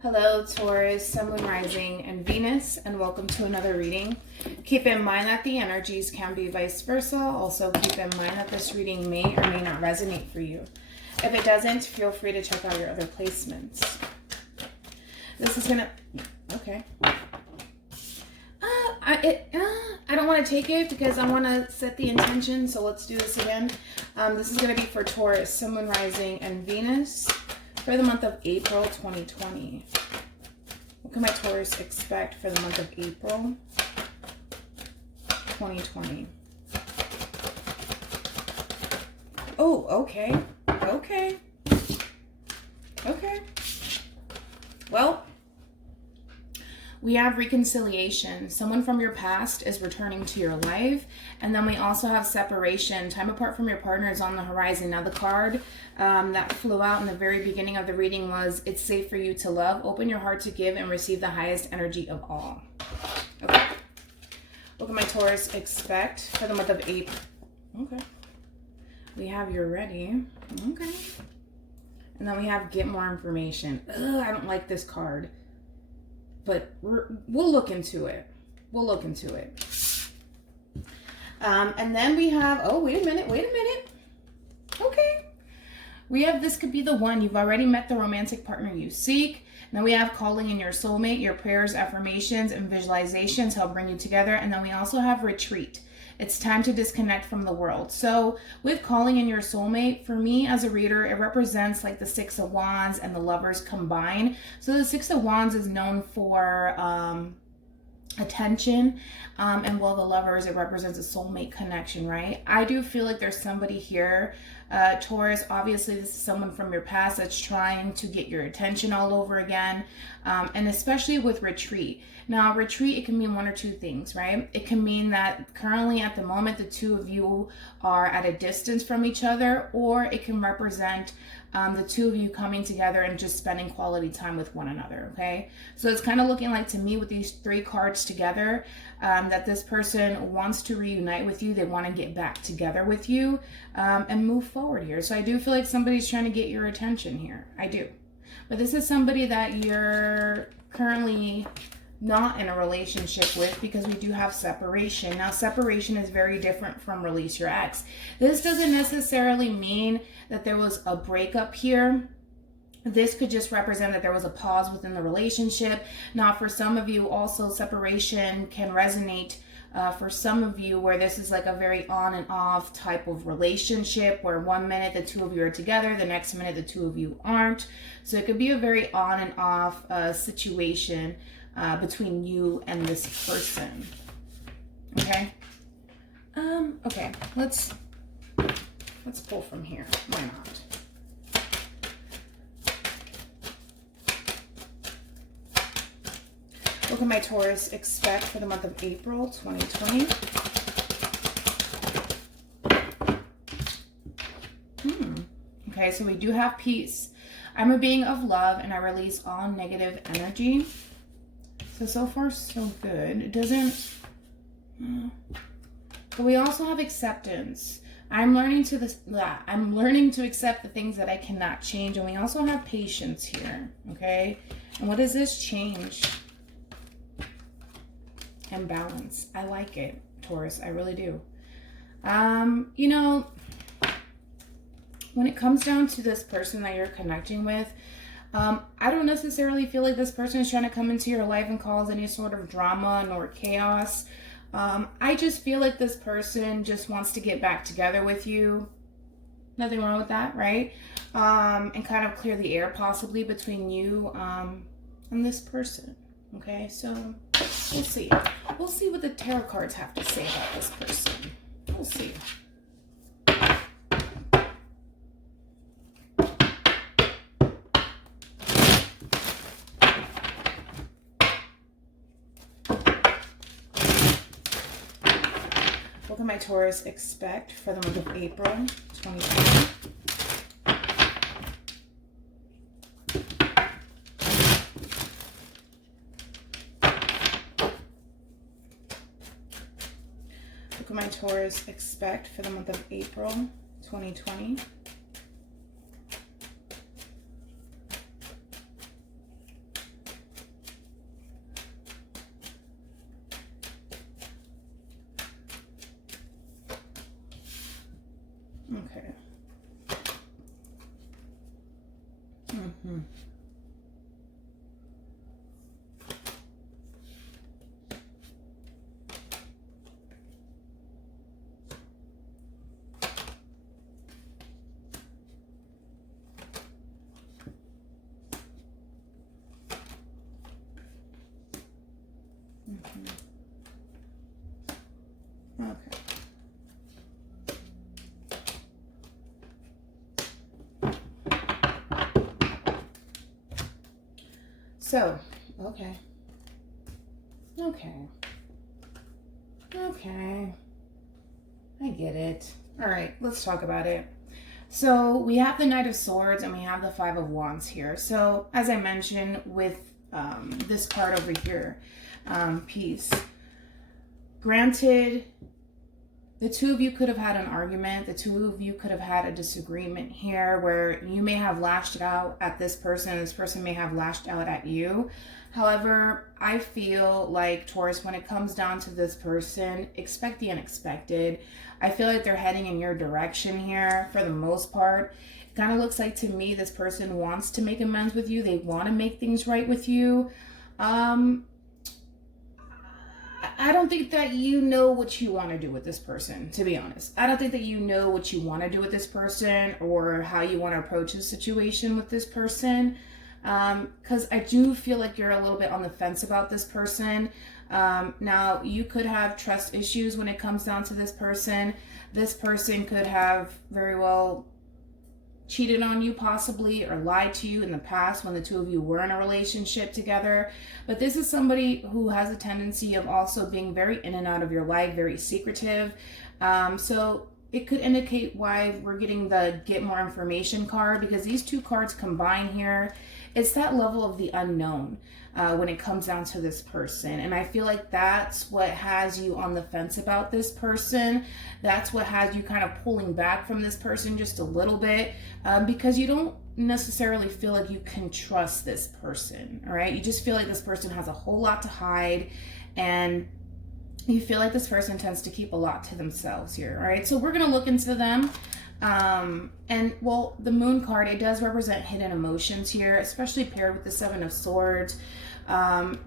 Hello, Taurus, Sun, Moon, Rising, and Venus, and welcome to another reading. Keep in mind that the energies can be vice versa. Also, keep in mind that this reading may or may not resonate for you. If it doesn't, feel free to check out your other placements. This is gonna... Okay. I don't want to take it because I want to set the intention, so let's do this again. This is going to be for Taurus, Sun, Moon, Rising, and Venus for the month of April 2020. What can my Taurus expect for the month of April 2020? Oh, okay. Okay. Well, we have reconciliation. Someone from your past is returning to your life. And then we also have separation. Time apart from your partner is on the horizon. Now the card that flew out in the very beginning of the reading was, it's safe for you to love. Open your heart to give and receive the highest energy of all. Okay. What can my Taurus expect for the month of April? Okay. We have you're ready. Okay. And then we have get more information. Ugh, I don't like this card. But we'll look into it. And then we have, oh, wait a minute. Okay. We have this could be the one. You've already met the romantic partner you seek. Then we have calling in your soulmate. Your prayers, affirmations, and visualizations help bring you together. And then we also have retreat. It's time to disconnect from the world. So with calling in your soulmate, for me as a reader, it represents like the Six of Wands and the Lovers combined. So the Six of Wands is known for attention, and while the Lovers, it represents a soulmate connection, right? I do feel like there's somebody here, Taurus, obviously this is someone from your past that's trying to get your attention all over again, and especially with retreat. Now, retreat, it can mean one or two things, right? It can mean that currently at the moment, the two of you are at a distance from each other, or it can represent the two of you coming together and just spending quality time with one another, okay? So it's kind of looking like to me with these three cards together, that this person wants to reunite with you. They want to get back together with you and move forward here. So I do feel like somebody's trying to get your attention here. I do. But this is somebody that you're currently not in a relationship with, because we do have separation. Now, separation is very different from release your ex. This doesn't necessarily mean that there was a breakup here. This could just represent that there was a pause within the relationship. Now, for some of you, also separation can resonate for some of you where this is like a very on and off type of relationship where one minute the two of you are together, the next minute the two of you aren't. So it could be a very on and off situation between you and this person. Okay. Okay. Let's pull from here. Why not? What can my Taurus expect for the month of April 2020? Okay, so we do have peace. I'm a being of love and I release all negative energy. So far so good. It doesn't, but we also have acceptance. I'm learning to accept the things that I cannot change. And we also have patience here. Okay. And what is this? Change and balance. I like it, Taurus. I really do. You know, when it comes down to this person that you're connecting with, I don't necessarily feel like this person is trying to come into your life and cause any sort of drama nor chaos. I just feel like this person just wants to get back together with you. Nothing wrong with that, right? And kind of clear the air possibly between you and this person. Okay, so we'll see. We'll see what the tarot cards have to say about this person. We'll see. What can my Taurus expect for the month of April 2020? What can my Taurus expect for the month of April 2020? Okay. So, okay. Okay. I get it. All right, let's talk about it. So we have the Knight of Swords and we have the Five of Wands here. So as I mentioned with this card over here, peace. Granted, the two of you could have had an argument. The two of you could have had a disagreement here where you may have lashed out at this person and this person may have lashed out at you. However, I feel like, Taurus, when it comes down to this person, expect the unexpected. I feel like they're heading in your direction here for the most part. It kind of looks like to me this person wants to make amends with you. They want to make things right with you. I don't think that you know what you want to do with this person, to be honest. I don't think that you know what you want to do with this person or how you want to approach the situation with this person. Because I do feel like you're a little bit on the fence about this person. Now, you could have trust issues when it comes down to this person. This person could have very well cheated on you possibly or lied to you in the past when the two of you were in a relationship together. But this is somebody who has a tendency of also being very in and out of your life, very secretive. So it could indicate why we're getting the get more information card, because these two cards combine here. It's that level of the unknown when it comes down to this person. And I feel like that's what has you on the fence about this person. That's what has you kind of pulling back from this person just a little bit, because you don't necessarily feel like you can trust this person, all right? You just feel like this person has a whole lot to hide, and you feel like this person tends to keep a lot to themselves here, all right? So we're going to look into them. And well, the Moon card, it does represent hidden emotions here, especially paired with the Seven of Swords.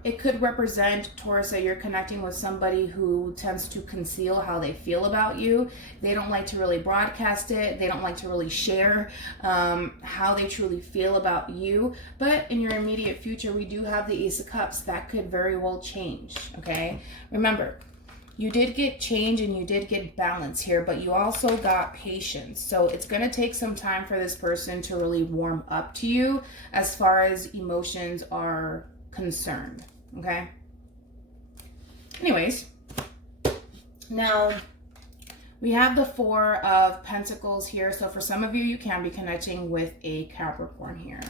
It could represent, Taurus, that you're connecting with somebody who tends to conceal how they feel about you. They don't like to really broadcast it. They don't like to really share how they truly feel about you. But in your immediate future, we do have the Ace of Cups. That could very well change, okay? Remember, you did get change and you did get balance here, but you also got patience. So it's going to take some time for this person to really warm up to you as far as emotions are concerned, okay? Anyways, now we have the Four of Pentacles here. So for some of you, you can be connecting with a Capricorn here.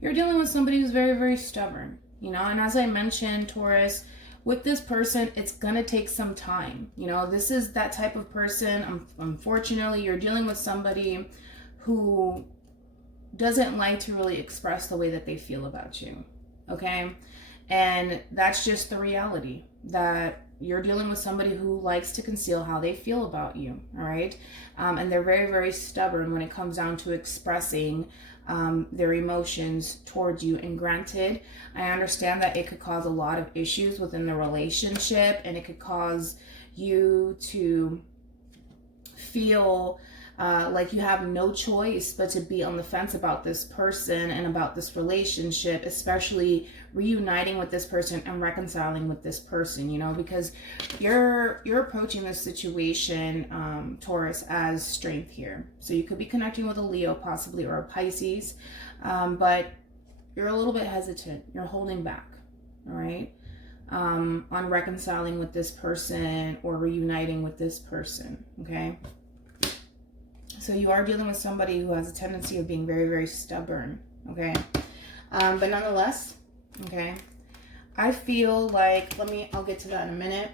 You're dealing with somebody who's very, very stubborn, you know, and as I mentioned, Taurus, with this person, it's going to take some time. You know, this is that type of person. Unfortunately, you're dealing with somebody who doesn't like to really express the way that they feel about you. Okay. And that's just the reality, that you're dealing with somebody who likes to conceal how they feel about you. All right. And they're very, very stubborn when it comes down to expressing their emotions towards you. And granted, I understand that it could cause a lot of issues within the relationship, and it could cause you to feel like you have no choice but to be on the fence about this person and about this relationship, especially reuniting with this person and reconciling with this person, you know, because you're approaching this situation, Taurus, as strength here. So you could be connecting with a Leo possibly, or a Pisces, but you're a little bit hesitant. You're holding back, all right, on reconciling with this person or reuniting with this person, okay? So you are dealing with somebody who has a tendency of being very, very stubborn, okay? But nonetheless, okay, I feel like, I'll get to that in a minute.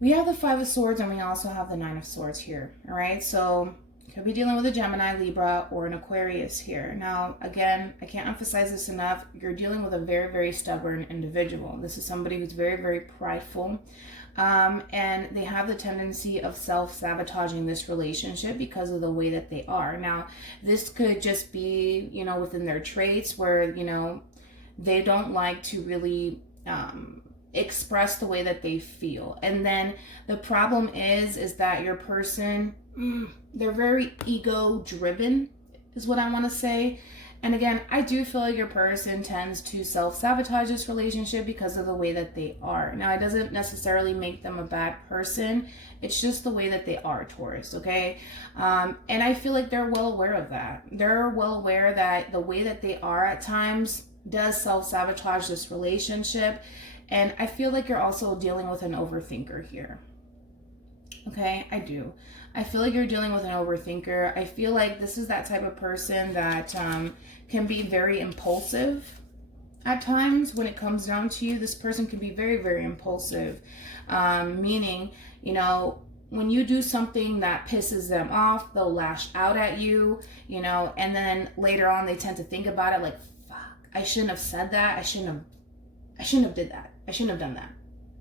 We have the Five of Swords and we also have the Nine of Swords here, all right? So you could be dealing with a Gemini, Libra, or an Aquarius here. Now, again, I can't emphasize this enough. You're dealing with a very, very stubborn individual. This is somebody who's very, very prideful. And they have the tendency of self-sabotaging this relationship because of the way that they are. Now, this could just be, you know, within their traits where, you know, they don't like to really express the way that they feel. And then the problem is that your person, they're very ego-driven, is what I want to say. And again, I do feel like your person tends to self-sabotage this relationship because of the way that they are. Now, it doesn't necessarily make them a bad person. It's just the way that they are, Taurus, okay? And I feel like they're well aware of that. They're well aware that the way that they are at times does self-sabotage this relationship. And I feel like you're also dealing with an overthinker here. Okay, I do. I feel like you're dealing with an overthinker. I feel like this is that type of person that can be very impulsive at times when it comes down to you. This person can be very, very impulsive, meaning, you know, when you do something that pisses them off, they'll lash out at you, you know, and then later on they tend to think about it like, fuck, I shouldn't have said that. I shouldn't have did that. I shouldn't have done that.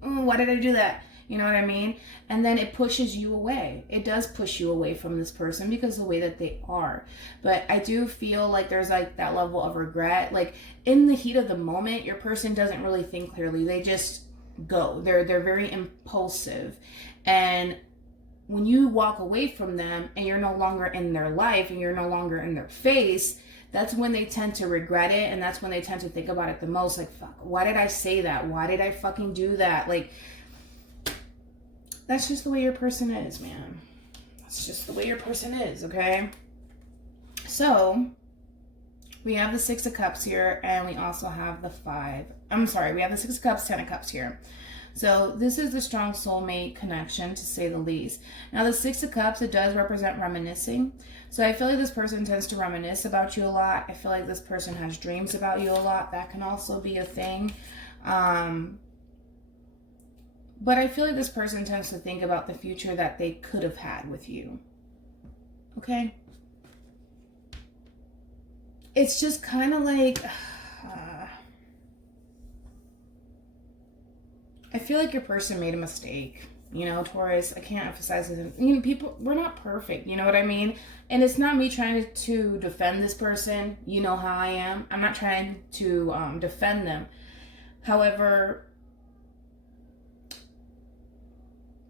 Why did I do that? You know what I mean? And then it pushes you away. It does push you away from this person because of the way that they are. But I do feel like there's like that level of regret. Like in the heat of the moment, your person doesn't really think clearly. They just go. They're very impulsive. And when you walk away from them and you're no longer in their life and you're no longer in their face, that's when they tend to regret it. And that's when they tend to think about it the most. Like, fuck, why did I say that? Why did I fucking do that? Like, that's just the way your person is, man. That's just the way your person is, okay? So, we have the Six of Cups here, and we also have the we have the Six of Cups, Ten of Cups here. So, this is the strong soulmate connection, to say the least. Now, the Six of Cups, it does represent reminiscing. So, I feel like this person tends to reminisce about you a lot. I feel like this person has dreams about you a lot. That can also be a thing. But I feel like this person tends to think about the future that they could have had with you. Okay? It's just kind of like, I feel like your person made a mistake. You know, Taurus, I can't emphasize it. You know, people, we're not perfect. You know what I mean? And it's not me trying to defend this person. You know how I am. I'm not trying to defend them. However,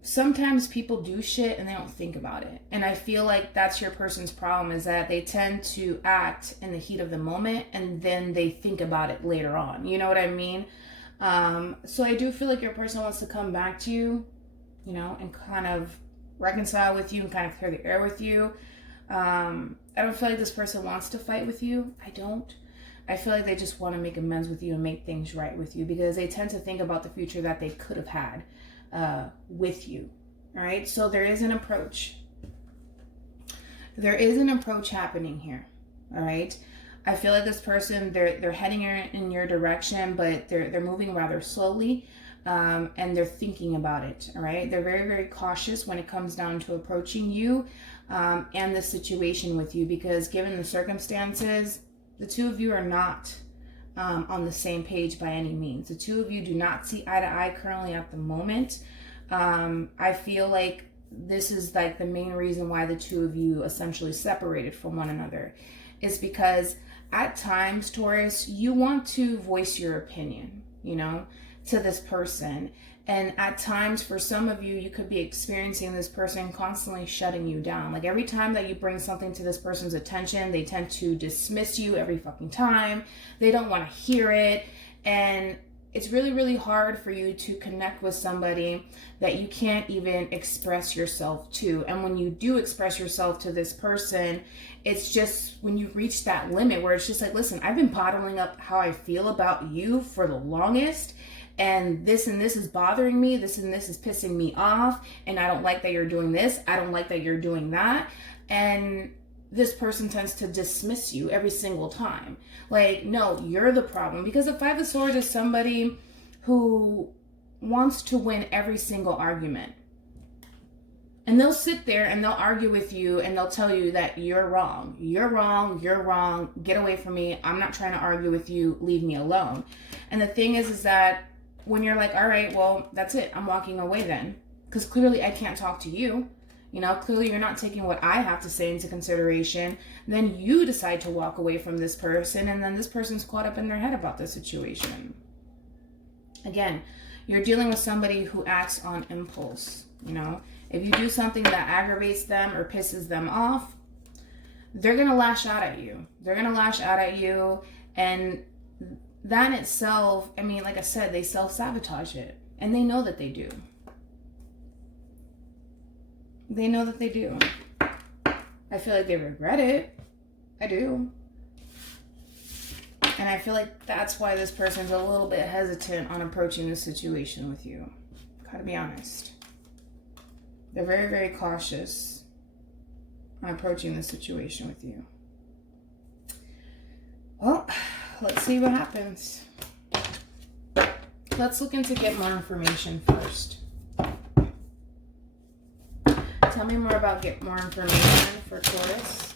sometimes people do shit and they don't think about it. And I feel like that's your person's problem, is that they tend to act in the heat of the moment and then they think about it later on. You know what I mean? So I do feel like your person wants to come back to you, you know, and kind of reconcile with you and kind of clear the air with you. I don't feel like this person wants to fight with you. I don't. I feel like they just want to make amends with you and make things right with you, because they tend to think about the future that they could have had with you. All right, so there is an approach. There is an approach happening here. All right, I feel like this person, they're heading in your direction, but they're moving rather slowly, and they're thinking about it. All right, they're very, very cautious when it comes down to approaching you and the situation with you, because given the circumstances, the two of you are not on the same page by any means. The two of you do not see eye to eye currently at the moment. I feel like this is like the main reason why the two of you essentially separated from one another, is because at times, Taurus, you want to voice your opinion, you know, to this person. And at times, for some of you, you could be experiencing this person constantly shutting you down. Like every time that you bring something to this person's attention, they tend to dismiss you every fucking time. They don't want to hear it. And it's really, really hard for you to connect with somebody that you can't even express yourself to. And when you do express yourself to this person, it's just when you reach that limit where it's just like, listen, I've been bottling up how I feel about you for the longest. And this is bothering me. This and this is pissing me off. And I don't like that you're doing this. I don't like that you're doing that. And this person tends to dismiss you every single time. Like, no, you're the problem. Because the Five of Swords is somebody who wants to win every single argument. And they'll sit there and they'll argue with you and they'll tell you that you're wrong. You're wrong. You're wrong. Get away from me. I'm not trying to argue with you. Leave me alone. And the thing is that when you're like, all right, well, that's it. I'm walking away then. Because clearly I can't talk to you. You know, clearly you're not taking what I have to say into consideration. Then you decide to walk away from this person, and then this person's caught up in their head about the situation. Again, you're dealing with somebody who acts on impulse. You know, if you do something that aggravates them or pisses them off, they're going to lash out at you. They're going to lash out at you. And that in itself, I mean, like I said, they self-sabotage it. And they know that they do. They know that they do. I feel like they regret it. I do. And I feel like that's why this person's a little bit hesitant on approaching this situation with you. Gotta be honest. They're very, very cautious on approaching this situation with you. Well, let's see what happens. Let's look into get more information first. Tell me more about get more information for Taurus.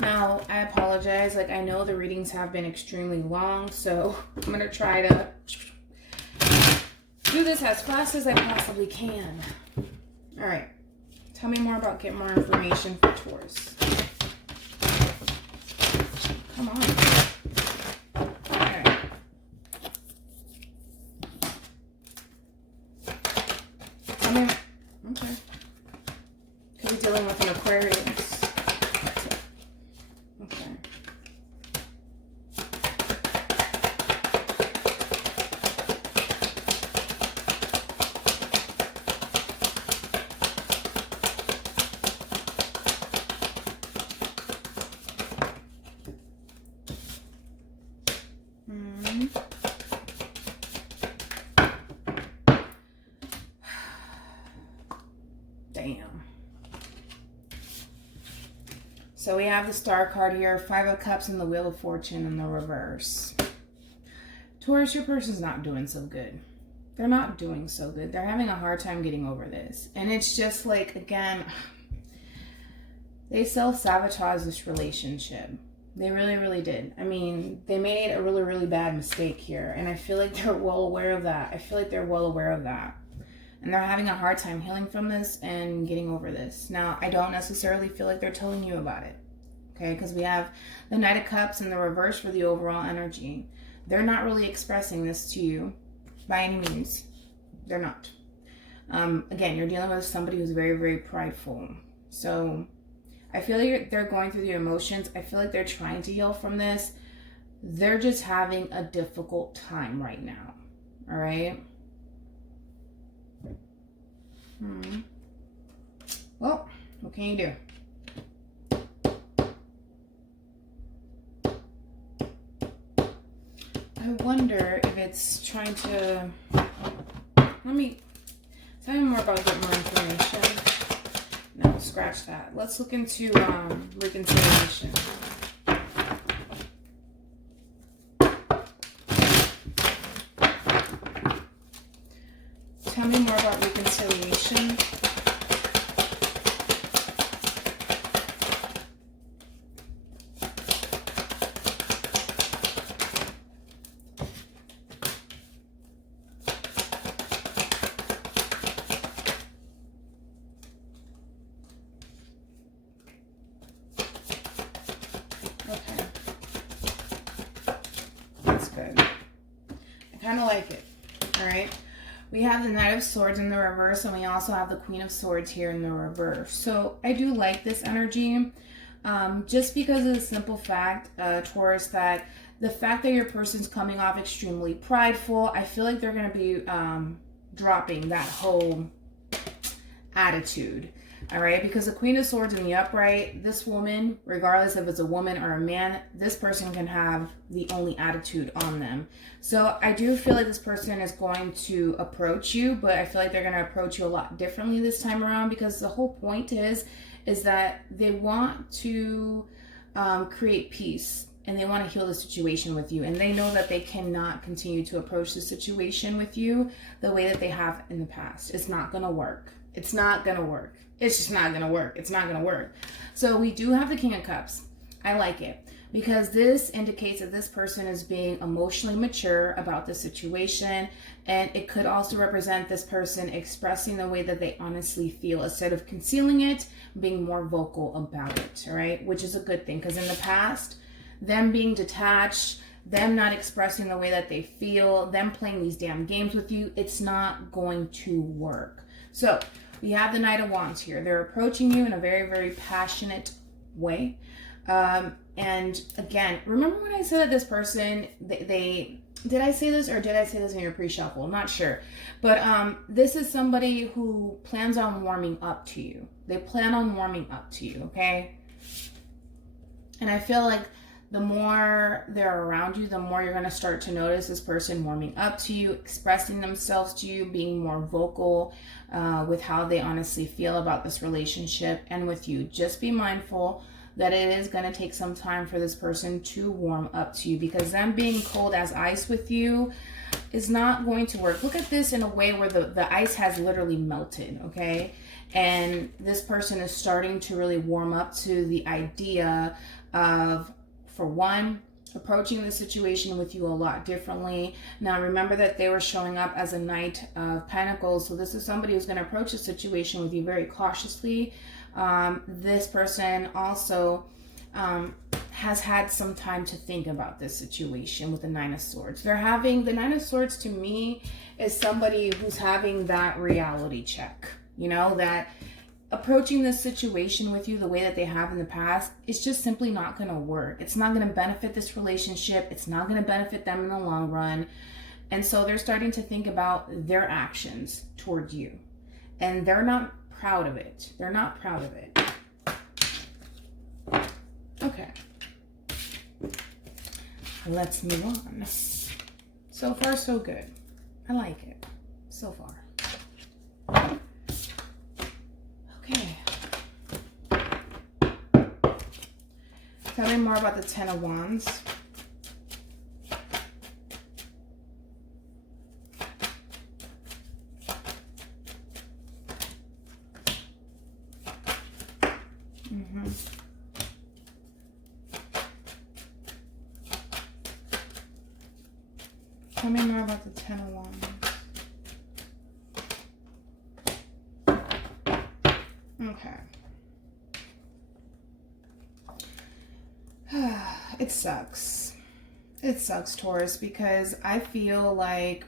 Now, I apologize. Like, I know the readings have been extremely long, so I'm going to try to do this as fast as I possibly can. All right. Tell me more about get more information for Taurus. Come on. All right. Tell me. Okay. Could be dealing with an Aquarius. Damn. So we have the Star card here, Five of Cups and the Wheel of Fortune in the reverse. Taurus, your person's not doing so good. They're not doing so good. They're having a hard time getting over this. And it's just like, again, they self-sabotage this relationship. They really, really did. I mean, they made a really, really bad mistake here. And I feel like they're well aware of that. I feel like they're well aware of that. And they're having a hard time healing from this and getting over this. Now, I don't necessarily feel like they're telling you about it. Okay, because we have the Knight of Cups in the reverse for the overall energy. They're not really expressing this to you by any means. They're not. Again, you're dealing with somebody who's very, very prideful. So I feel like they're going through the emotions. I feel like they're trying to heal from this. They're just having a difficult time right now. All right? Well, what can you do? I wonder if it's trying to... Tell me more about getting more information. No, scratch that. Let's look into reconciliation. Tell me more about reconciliation. Okay. That's good. I kind of like it. All right. We have the Knight of Swords in the reverse, and we also have the Queen of Swords here in the reverse. So I do like this energy, just because of the simple fact, Taurus, that the fact that your person's coming off extremely prideful, I feel like they're going to be dropping that whole attitude. All right, because the Queen of Swords in the upright, this woman, regardless if it's a woman or a man, this person can have the only attitude on them. So I do feel like this person is going to approach you, but I feel like they're going to approach you a lot differently this time around, because the whole point is that they want to create peace, and they want to heal the situation with you. And they know that they cannot continue to approach the situation with you the way that they have in the past. It's not going to work. It's not going to work. It's just not going to work. It's not going to work. So we do have the King of Cups. I like it because this indicates that this person is being emotionally mature about the situation. And it could also represent this person expressing the way that they honestly feel instead of concealing it, being more vocal about it. All right. Which is a good thing, because in the past, them being detached, them not expressing the way that they feel, them playing these damn games with you, it's not going to work. So we have the Knight of Wands here. They're approaching you in a very, very passionate way. And again, remember when I said that this person, they did I say this or did I say this in your pre-shuffle? I'm not sure. But this is somebody who plans on warming up to you. They plan on warming up to you, okay? And I feel like the more they're around you, the more you're going to start to notice this person warming up to you, expressing themselves to you, being more vocal with how they honestly feel about this relationship and with you. Just be mindful that it is going to take some time for this person to warm up to you, because them being cold as ice with you is not going to work. Look at this in a way where the ice has literally melted, okay? And this person is starting to really warm up to the idea of, for one, approaching the situation with you a lot differently. Now, remember that they were showing up as a Knight of Pentacles. So this is somebody who's going to approach the situation with you very cautiously. This person also has had some time to think about this situation with the Nine of Swords. The Nine of Swords to me is somebody who's having that reality check. You know, that approaching this situation with you the way that they have in the past, it's just simply not going to work. It's not going to benefit this relationship. It's not going to benefit them in the long run. And so they're starting to think about their actions toward you. And they're not proud of it. They're not proud of it. Okay. Let's move on. So far, so good. I like it. So far. Okay. Tell me more about the Ten of Wands. Tell me more about the Ten of Wands. Okay. It sucks. It sucks, Taurus, because I feel like...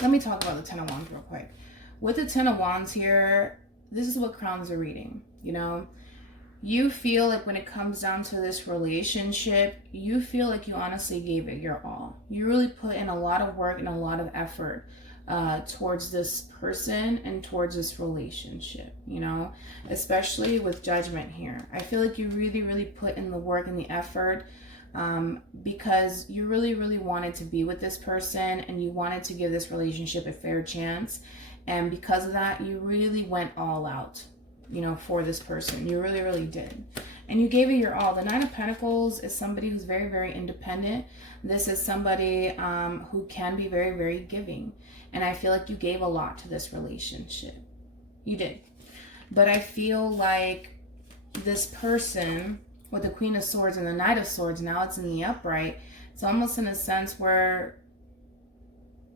Let me talk about the Ten of Wands real quick. With the Ten of Wands here, this is what crowns are reading, you know? You feel like when it comes down to this relationship, you feel like you honestly gave it your all. You really put in a lot of work and a lot of effort towards this person and towards this relationship, you know, especially with Judgment here. I feel like you really, really put in the work and the effort because you really, really wanted to be with this person and you wanted to give this relationship a fair chance. And because of that, you really went all out, you know, for this person. You really, really did. And you gave it your all. The Nine of Pentacles is somebody who's very, very independent. This is somebody who can be very, very giving. And I feel like you gave a lot to this relationship. You did. But I feel like this person with the Queen of Swords and the Knight of Swords, now it's in the upright. It's almost in a sense where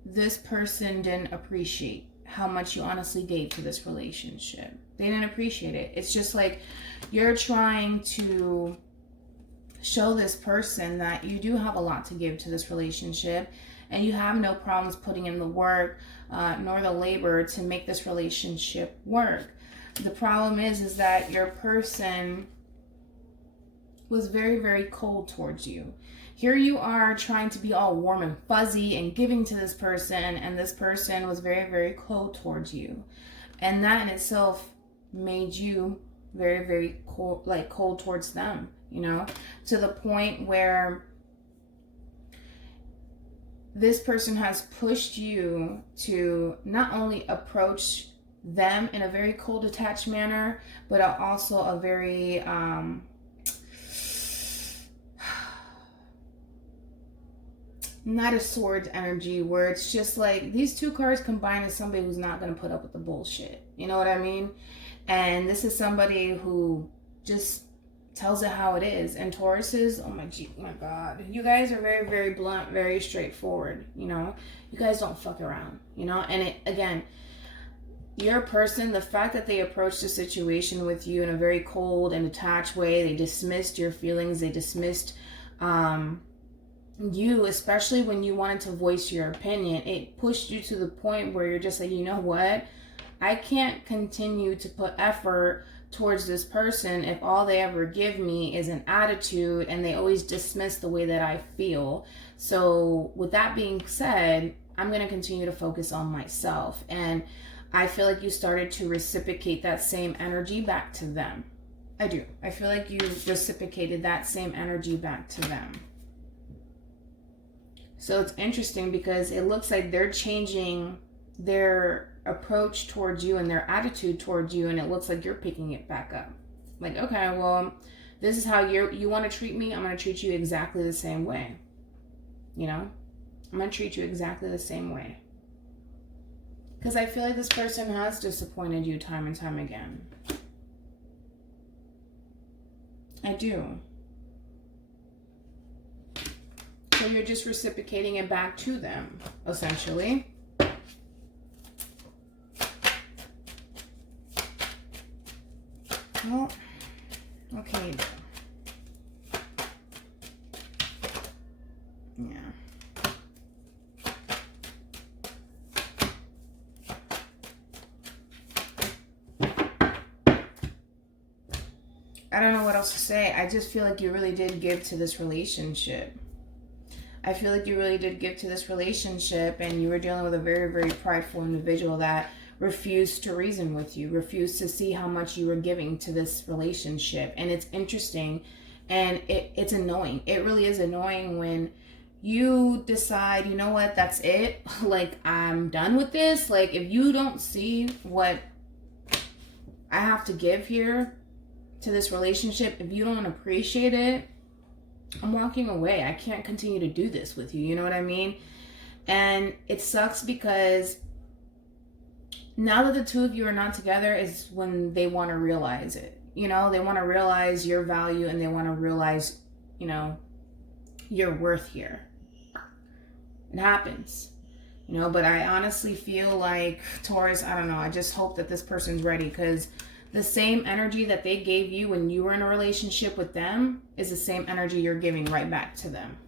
this person didn't appreciate how much you honestly gave to this relationship. They didn't appreciate it. It's just like you're trying to show this person that you do have a lot to give to this relationship and you have no problems putting in the work nor the labor to make this relationship work. The problem is that your person was very, very cold towards you. Here you are trying to be all warm and fuzzy and giving to this person, and this person was very, very cold towards you. And that in itself made you very, very cold, like cold towards them, you know, to the point where this person has pushed you to not only approach them in a very cold, detached manner, but also a very Knight of Swords energy, where it's just like these two cards combined as somebody who's not going to put up with the bullshit. You know what I mean? And this is somebody who just tells it how it is. And Tauruses, oh my God, you guys are very, very blunt, very straightforward. You know, you guys don't fuck around, you know? And it, again, your person, the fact that they approached the situation with you in a very cold and detached way, they dismissed your feelings, they dismissed you, especially when you wanted to voice your opinion, it pushed you to the point where you're just like, you know what? I can't continue to put effort towards this person if all they ever give me is an attitude and they always dismiss the way that I feel. So with that being said, I'm going to continue to focus on myself. And I feel like you started to reciprocate that same energy back to them. I do. I feel like you reciprocated that same energy back to them. So it's interesting because it looks like they're changing their approach towards you and their attitude towards you, and it looks like you're picking it back up. Like, okay, well, this is how you want to treat me. I'm going to treat you exactly the same way. You know, I'm going to treat you exactly the same way. Because I feel like this person has disappointed you time and time again. I do. So you're just reciprocating it back to them, essentially. Well, okay. Yeah. I don't know what else to say. I just feel like you really did give to this relationship. I feel like you really did give to this relationship, and you were dealing with a very, very prideful individual that refused to reason with you, refused to see how much you were giving to this relationship. And it's interesting, and it's annoying. It really is annoying when you decide, you know what, that's it. Like, I'm done with this. Like, if you don't see what I have to give here to this relationship, if you don't appreciate it, I'm walking away. I can't continue to do this with you. You know what I mean? And it sucks because now that the two of you are not together is when they want to realize it. You know, they want to realize your value, and they want to realize, you know, your worth here. It happens, you know, but I honestly feel like, Taurus, I don't know, I just hope that this person's ready, because the same energy that they gave you when you were in a relationship with them is the same energy you're giving right back to them.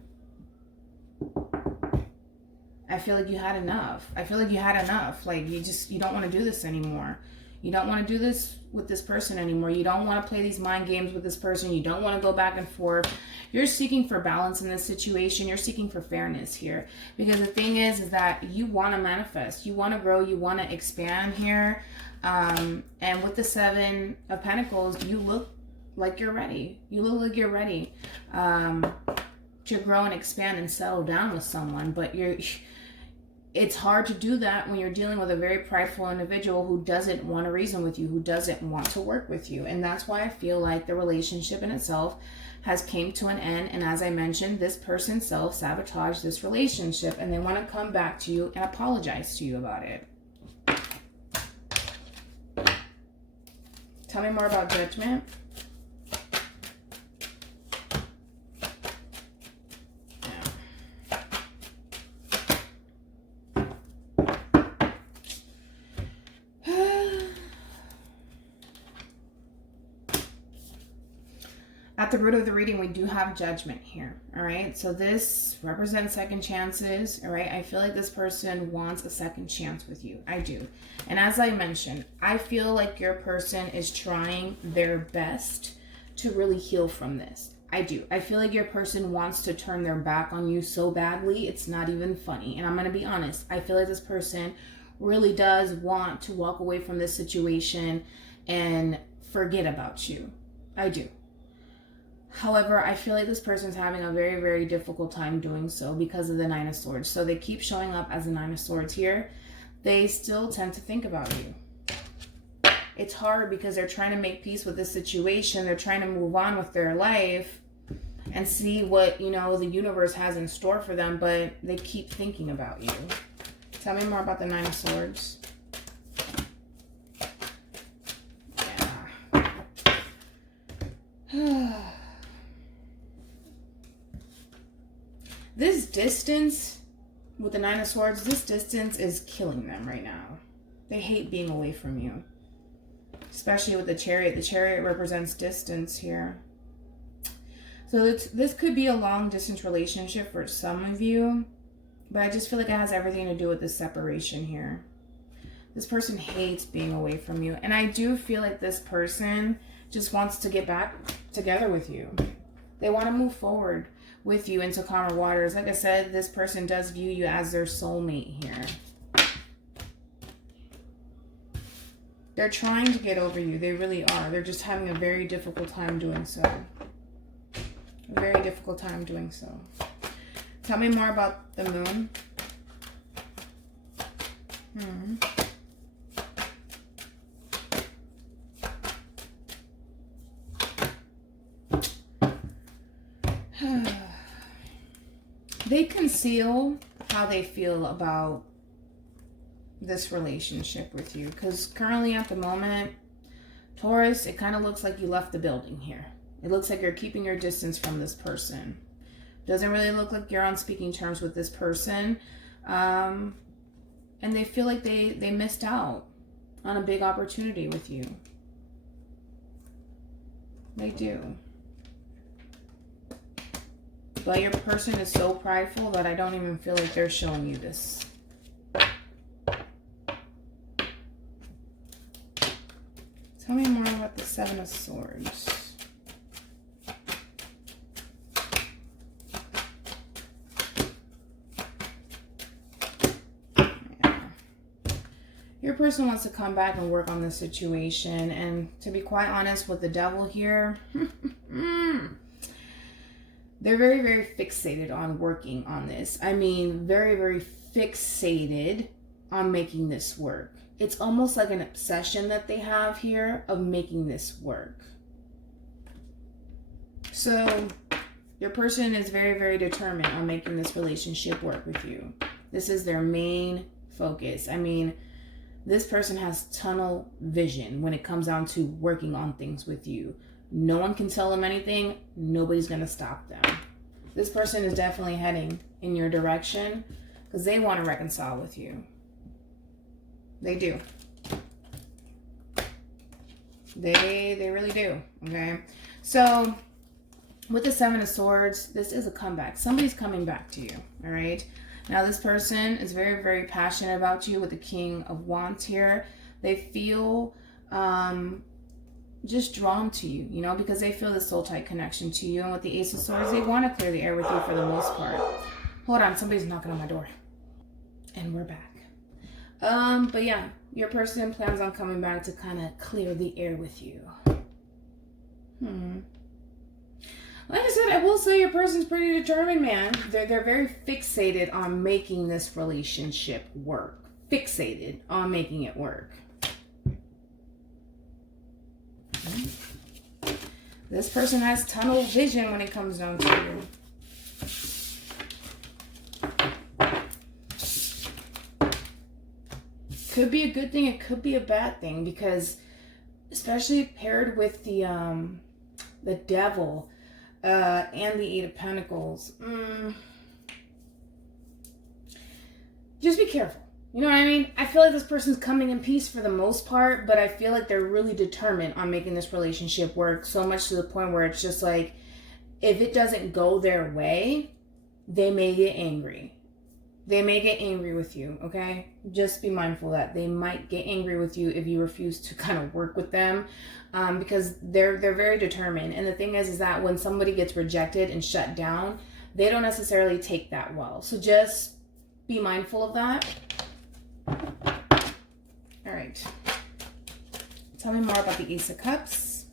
I feel like you had enough. I feel like you had enough. Like, you don't want to do this anymore. You don't want to do this with this person anymore. You don't want to play these mind games with this person. You don't want to go back and forth. You're seeking for balance in this situation. You're seeking for fairness here. Because the thing is that you want to manifest. You want to grow. You want to expand here. And with the Seven of Pentacles, you look like you're ready. You look like you're ready to grow and expand and settle down with someone. But it's hard to do that when you're dealing with a very prideful individual who doesn't want to reason with you, who doesn't want to work with you. And that's why I feel like the relationship in itself has came to an end. And as I mentioned, this person self-sabotaged this relationship, and they want to come back to you and apologize to you about it. Tell me more about Judgment. At the root of the reading, we do have Judgment here, all right? So this represents second chances, all right? I feel like this person wants a second chance with you. I do. And as I mentioned, I feel like your person is trying their best to really heal from this. I do. I feel like your person wants to turn their back on you so badly, it's not even funny. And I'm going to be honest. I feel like this person really does want to walk away from this situation and forget about you. I do. However, I feel like this person's having a very, very difficult time doing so because of the Nine of Swords. So they keep showing up as the Nine of Swords here. They still tend to think about you. It's hard because they're trying to make peace with this situation. They're trying to move on with their life and see what, you know, the universe has in store for them, but they keep thinking about you. Tell me more about the Nine of Swords. Yeah. This distance with the Nine of Swords, this distance is killing them right now. They hate being away from you. Especially with the Chariot. The Chariot represents distance here. So this could be a long distance relationship for some of you. But I just feel like it has everything to do with the separation here. This person hates being away from you. And I do feel like this person just wants to get back together with you. They want to move forward with you into calmer waters. Like I said, this person does view you as their soulmate here. They're trying to get over you. They really are. They're just having a very difficult time doing so. A very difficult time doing so. Tell me more about the moon. They conceal how they feel about this relationship with you, because currently at the moment, Taurus, it kind of looks like you left the building here. It looks like you're keeping your distance from this person. Doesn't really look like you're on speaking terms with this person, and they feel like they missed out on a big opportunity with you. They do. But your person is so prideful that I don't even feel like they're showing you this. Tell me more about the Seven of Swords. Yeah. Your person wants to come back and work on this situation. And to be quite honest with the Devil here, they're very, very fixated on working on this. I mean, very, very fixated on making this work. It's almost like an obsession that they have here of making this work. So your person is very, very determined on making this relationship work with you. This is their main focus. I mean, this person has tunnel vision when it comes down to working on things with you. No one can tell them anything. Nobody's going to stop them. This person is definitely heading in your direction because they want to reconcile with you. They do. They really do. Okay. So with the Seven of Swords, this is a comeback. Somebody's coming back to you. All right. Now this person is very, very passionate about you with the King of Wands here. They feel just drawn to you, you know, because they feel the soul tight connection to you. And with the Ace of Swords, they want to clear the air with you for the most part. Hold on, somebody's knocking on my door. And we're back. But yeah, your person plans on coming back to kind of clear the air with you. Like I said, I will say your person's pretty determined, man. They're very fixated on making this relationship work. Fixated on making it work. This person has tunnel vision when it comes down to you. Could be a good thing, it could be a bad thing, because especially paired with the Devil and the Eight of Pentacles, just be careful. You know what I mean? I feel like this person's coming in peace for the most part, but I feel like they're really determined on making this relationship work, so much to the point where it's just like, if it doesn't go their way, they may get angry. They may get angry with you, okay? Just be mindful that they might get angry with you if you refuse to kind of work with them, because they're very determined. And the thing is that when somebody gets rejected and shut down, they don't necessarily take that well. So just be mindful of that. All right. Tell me more about the Ace of Cups.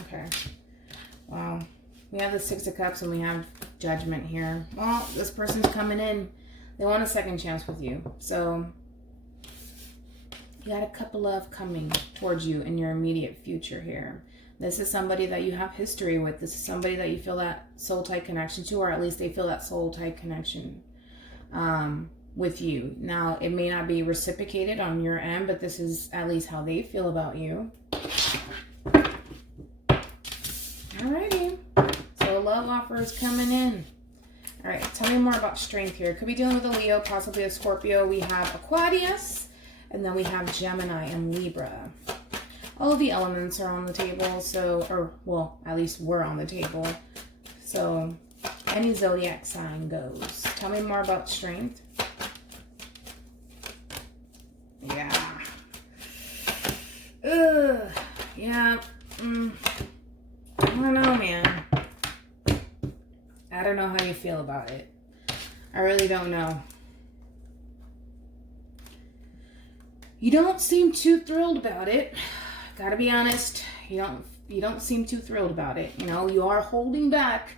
Okay. Wow. We have the Six of Cups and we have Judgment here. Well, this person's coming in. They want a second chance with you. So you got a cup of love coming towards you in your immediate future here. This is somebody that you have history with. This is somebody that you feel that soul tie connection to, or at least they feel that soul tie connection with you. Now, it may not be reciprocated on your end, but this is at least how they feel about you. Alrighty. So love offer is coming in. All right, tell me more about strength here. Could be dealing with a Leo, possibly a Scorpio. We have Aquarius, and then we have Gemini and Libra. All of the elements are on the table, so, or, well, at least we're on the table. So, any zodiac sign goes. Tell me more about strength. Yeah. Ugh. Yeah. I don't know, man. I don't know how you feel about it. I really don't know. You don't seem too thrilled about it. Gotta be honest. You don't seem too thrilled about it. You know, you are holding back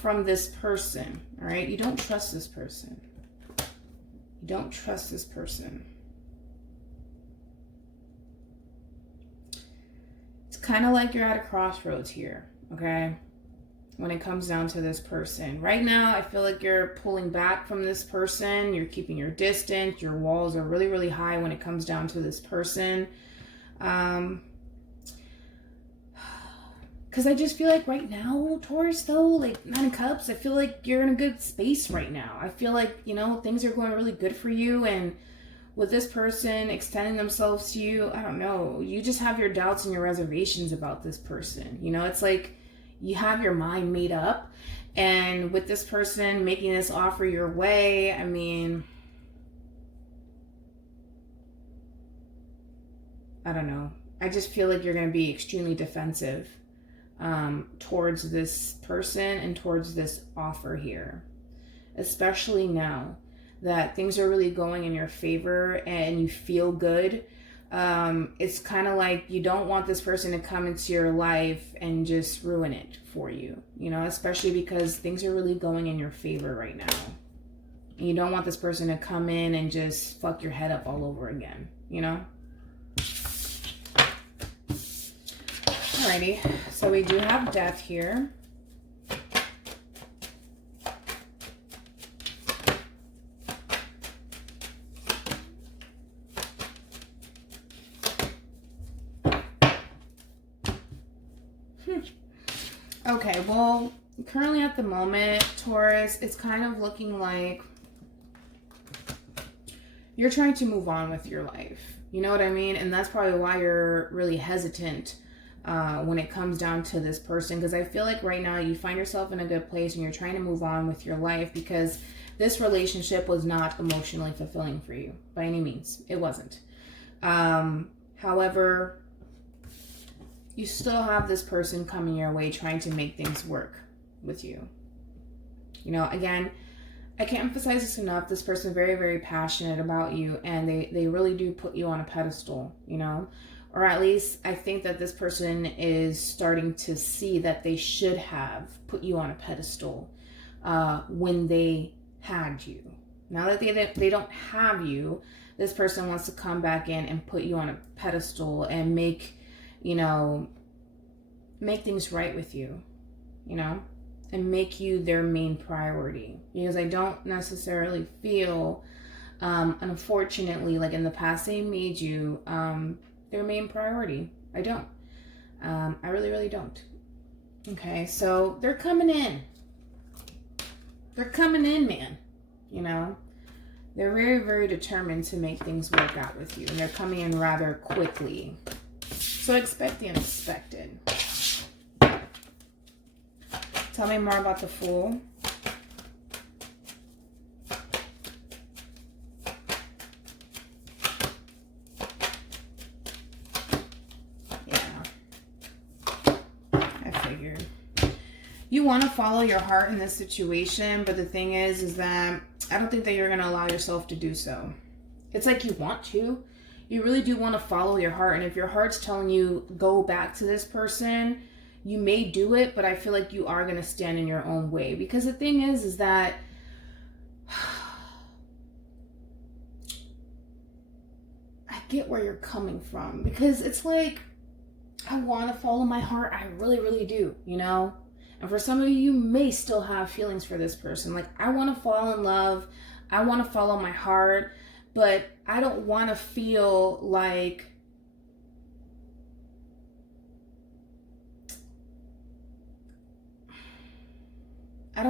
from this person. All right. You don't trust this person. You don't trust this person. It's kind of like you're at a crossroads here. Okay. When it comes down to this person. Right now, I feel like you're pulling back from this person. You're keeping your distance. Your walls are really, really high when it comes down to this person. Because I just feel like right now, Taurus, though, like 9 of Cups, I feel like you're in a good space right now. I feel like, you know, things are going really good for you. And with this person extending themselves to you, I don't know. You just have your doubts and your reservations about this person. You know, it's like you have your mind made up, and with this person making this offer your way, I mean, I don't know. I just feel like you're going to be extremely defensive towards this person and towards this offer here, especially now that things are really going in your favor and you feel good. It's kind of like you don't want this person to come into your life and just ruin it for you, you know, especially because things are really going in your favor right now. And you don't want this person to come in and just fuck your head up all over again, you know? Alrighty, so we do have death here. Okay, well, currently at the moment, Taurus, it's kind of looking like you're trying to move on with your life. You know what I mean? And that's probably why you're really hesitant when it comes down to this person. Because I feel like right now you find yourself in a good place and you're trying to move on with your life because this relationship was not emotionally fulfilling for you by any means. It wasn't. However, you still have this person coming your way trying to make things work with you. You know, again, I can't emphasize this enough. This person is very, very passionate about you, and they really do put you on a pedestal, you know? Or at least I think that this person is starting to see that they should have put you on a pedestal when they had you. Now that they don't have you, this person wants to come back in and put you on a pedestal and make, you know, make things right with you, you know, and make you their main priority. Because I don't necessarily feel, unfortunately, like in the past, they made you their main priority. I don't. I really, really don't. Okay, so they're coming in. They're coming in, man. You know, they're very, very determined to make things work out with you. And they're coming in rather quickly. So expect the unexpected. Tell me more about the Fool. Yeah. I figured. You want to follow your heart in this situation, but the thing is that I don't think that you're going to allow yourself to do so. It's like you want to. You really do want to follow your heart. And if your heart's telling you go back to this person, you may do it, but I feel like you are going to stand in your own way. Because the thing is that I get where you're coming from. Because it's like, I want to follow my heart. I really, really do, you know? And for some of you, you may still have feelings for this person. Like, I want to fall in love. I want to follow my heart. But I don't want to feel like I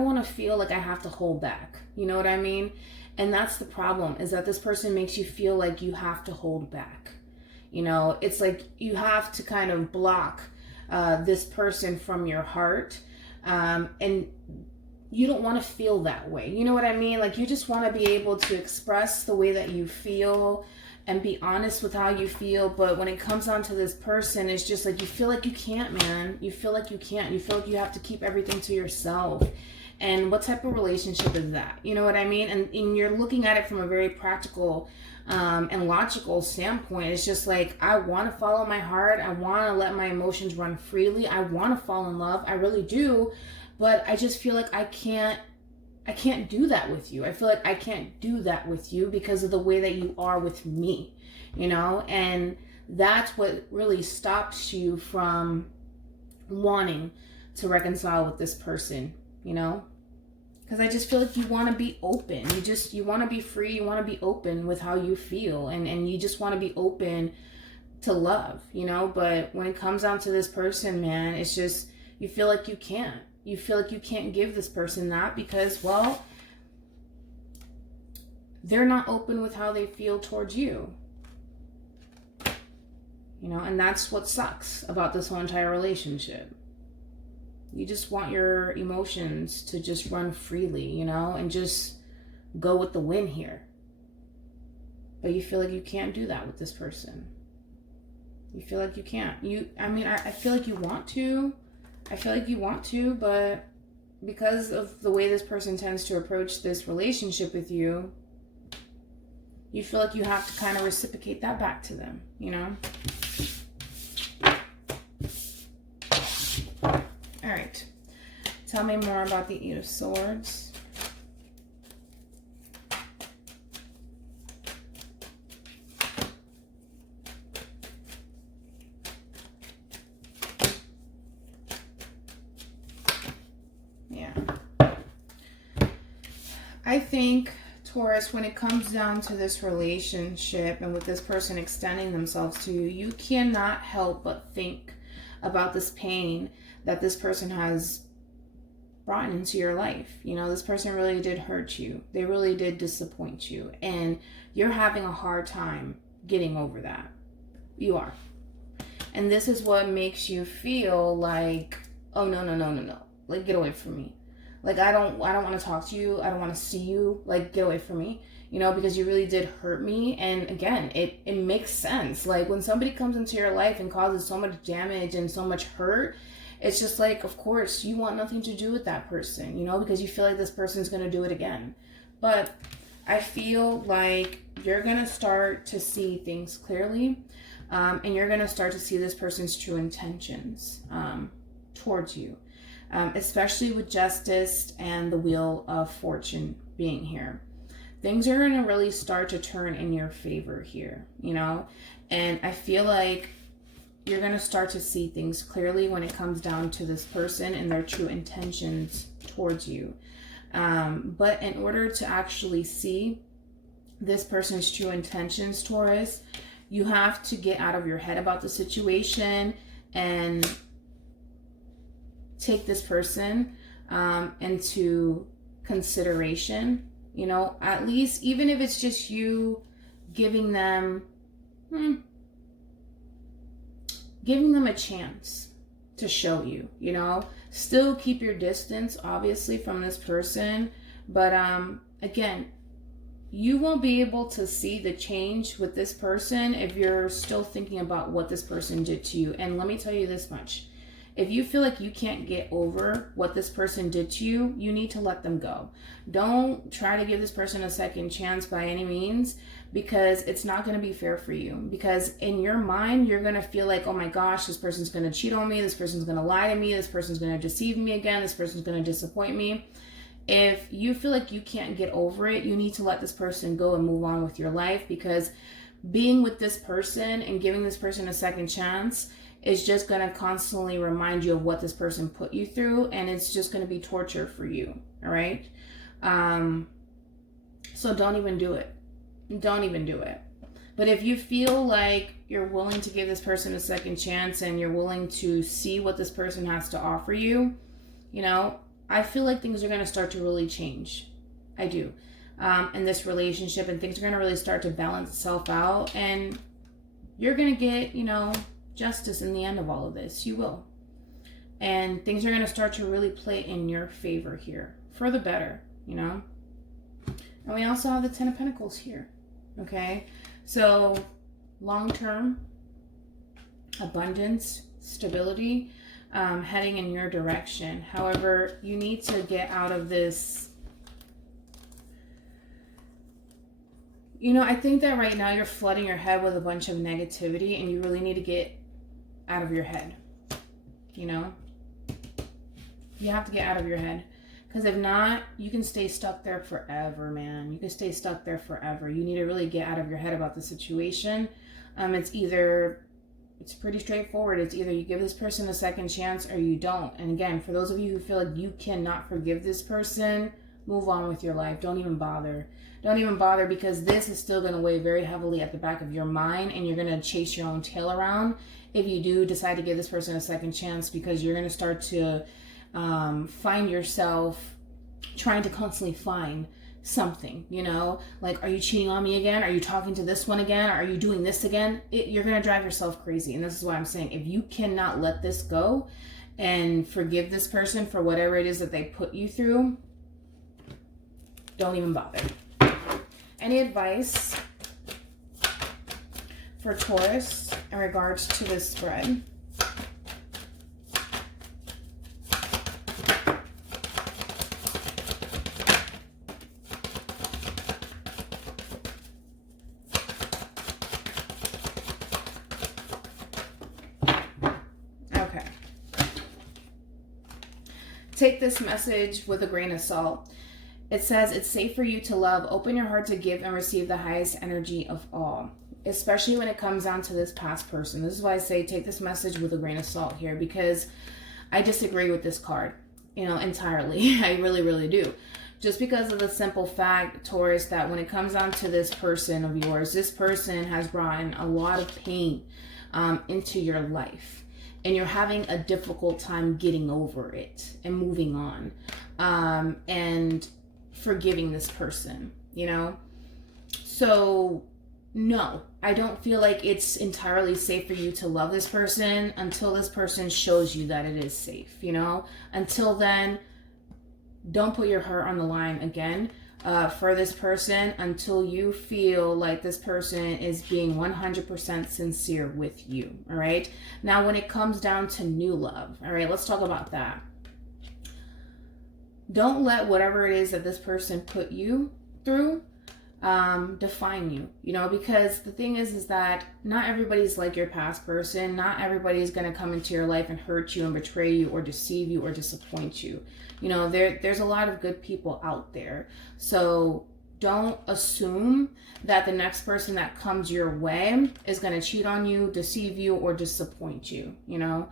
have to hold back. You know what I mean? And that's the problem, is that this person makes you feel like you have to hold back. You know, it's like you have to kind of block this person from your heart. And you don't want to feel that way. You know what I mean? Like, you just want to be able to express the way that you feel and be honest with how you feel. But when it comes down to this person, it's just like, you feel like you can't, man. You feel like you can't. You feel like you have to keep everything to yourself. And what type of relationship is that? You know what I mean? And you're looking at it from a very practical and logical standpoint. It's just like, I want to follow my heart. I want to let my emotions run freely. I want to fall in love. I really do. But I just feel like I can't do that with you. I feel like I can't do that with you because of the way that you are with me, you know? And that's what really stops you from wanting to reconcile with this person, you know? Because I just feel like you want to be open. You want to be free. You want to be open with how you feel. And you just want to be open to love, you know? But when it comes down to this person, man, it's just, you feel like you can't. You feel like you can't give this person that because, well, they're not open with how they feel towards you. You know, and that's what sucks about this whole entire relationship. You just want your emotions to just run freely, you know, and just go with the wind here. But you feel like you can't do that with this person. You feel like you can't. I feel like you want to. I feel like you want to, but because of the way this person tends to approach this relationship with you, you feel like you have to kind of reciprocate that back to them, you know? All right. Tell me more about the Eight of Swords. I think, Taurus, when it comes down to this relationship and with this person extending themselves to you, you cannot help but think about this pain that this person has brought into your life. You know, this person really did hurt you. They really did disappoint you. And you're having a hard time getting over that. You are. And this is what makes you feel like, oh, no. Like, get away from me. Like, I don't want to talk to you. I don't want to see you. Like, get away from me, you know, because you really did hurt me. And again, it makes sense. Like, when somebody comes into your life and causes so much damage and so much hurt, it's just like, of course, you want nothing to do with that person, you know, because you feel like this person's going to do it again. But I feel like you're going to start to see things clearly, and you're going to start to see this person's true intentions towards you. Especially with Justice and the Wheel of Fortune being here. Things are going to really start to turn in your favor here, you know? And I feel like you're going to start to see things clearly when it comes down to this person and their true intentions towards you. But in order to actually see this person's true intentions, Taurus, you have to get out of your head about the situation and take this person into consideration, you know, at least, even if it's just you giving them a chance to show you, you know, still keep your distance, obviously, from this person. But again, you won't be able to see the change with this person if you're still thinking about what this person did to you. And let me tell you this much. If you feel like you can't get over what this person did to you, you need to let them go. Don't try to give this person a second chance by any means, because it's not going to be fair for you. Because in your mind, you're going to feel like, oh my gosh, this person's going to cheat on me. This person's going to lie to me. This person's going to deceive me again. This person's going to disappoint me. If you feel like you can't get over it, you need to let this person go and move on with your life, because being with this person and giving this person a second chance is just going to constantly remind you of what this person put you through, and it's just going to be torture for you. All right. So don't even do it. Don't even do it. But if you feel like you're willing to give this person a second chance and you're willing to see what this person has to offer you, you know, I feel like things are going to start to really change. I do. In this relationship, and things are going to really start to balance itself out, and you're going to get, you know, justice in the end of all of this. You will. And things are going to start to really play in your favor here for the better, you know? And we also have the Ten of Pentacles here, okay? So long-term abundance, stability, heading in your direction. However, you need to get out of this. You know, I think that right now you're flooding your head with a bunch of negativity, and you really need to get out of your head. You know? You have to get out of your head. Because if not, you can stay stuck there forever, man. You can stay stuck there forever. You need to really get out of your head about the situation. It's pretty straightforward. It's either you give this person a second chance or you don't. And again, for those of you who feel like you cannot forgive this person, move on with your life. Don't even bother. Don't even bother, because this is still going to weigh very heavily at the back of your mind, and you're going to chase your own tail around if you do decide to give this person a second chance, because you're going to start to find yourself trying to constantly find something, you know, like, are you cheating on me again? Are you talking to this one again? Are you doing this again? You're going to drive yourself crazy. And this is why I'm saying, if you cannot let this go and forgive this person for whatever it is that they put you through, don't even bother. Any advice for Taurus in regards to this spread? Okay. Take this message with a grain of salt. It says it's safe for you to love. Open your heart to give and receive the highest energy of all, especially when it comes down to this past person. This is why I say take this message with a grain of salt here, because I disagree with this card, you know, entirely. I really, really do. Just because of the simple fact, Taurus, that when it comes down to this person of yours, this person has brought in a lot of pain into your life. And you're having a difficult time getting over it and moving on. And forgiving this person, you know? So no, I don't feel like it's entirely safe for you to love this person until this person shows you that it is safe, you know? Until then, don't put your heart on the line again for this person until you feel like this person is being 100% sincere with you, all right? Now, when it comes down to new love, all right, let's talk about that. Don't let whatever it is that this person put you through define you, you know, because the thing is that not everybody's like your past person. Not everybody's going to come into your life and hurt you and betray you or deceive you or disappoint you. You know, there's a lot of good people out there. So don't assume that the next person that comes your way is going to cheat on you, deceive you, or disappoint you, you know.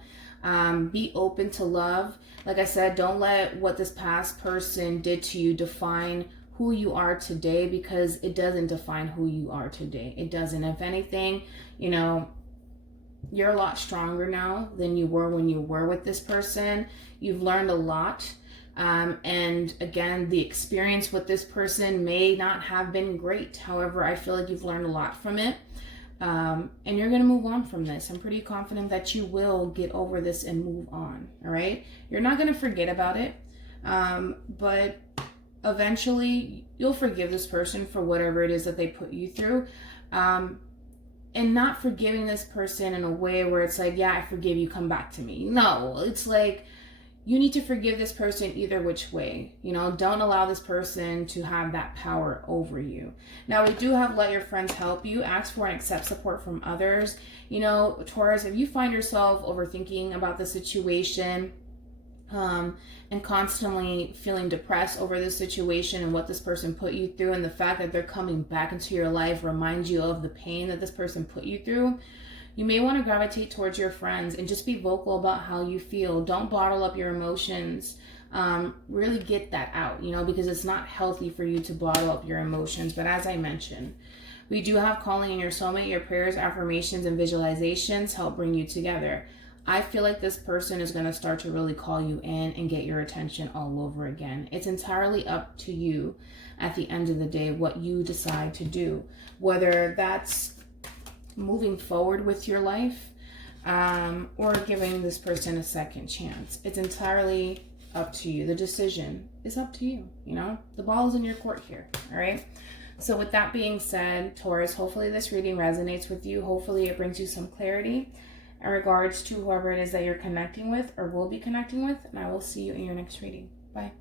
Be open to love. Like I said, don't let what this past person did to you define who you are today, because it doesn't define who you are today. It doesn't. If anything, you know, you're a lot stronger now than you were when you were with this person. You've learned a lot. And again, the experience with this person may not have been great. However, I feel like you've learned a lot from it. And you're going to move on from this. I'm pretty confident that you will get over this and move on. All right. You're not going to forget about it. But eventually you'll forgive this person for whatever it is that they put you through. And not forgiving this person in a way where it's like, yeah, I forgive you, come back to me. No, it's like, you need to forgive this person either which way. You know, don't allow this person to have that power over you. Now, we do have let your friends help you. Ask for and accept support from others. You know, Taurus, if you find yourself overthinking about the situation and constantly feeling depressed over this situation and what this person put you through, and the fact that they're coming back into your life reminds you of the pain that this person put you through, you may want to gravitate towards your friends and just be vocal about how you feel. Don't bottle up your emotions. Really get that out, you know, because it's not healthy for you to bottle up your emotions. But as I mentioned, we do have calling in your soulmate. Your prayers, affirmations, and visualizations help bring you together. I feel like this person is going to start to really call you in and get your attention all over again. It's entirely up to you at the end of the day what you decide to do, whether that's moving forward with your life or giving this person a second chance. It's entirely up to you. The decision is up to you. You know, the ball is in your court here. All right. So with that being said, Taurus, hopefully this reading resonates with you. Hopefully it brings you some clarity in regards to whoever it is that you're connecting with or will be connecting with. And I will see you in your next reading. Bye.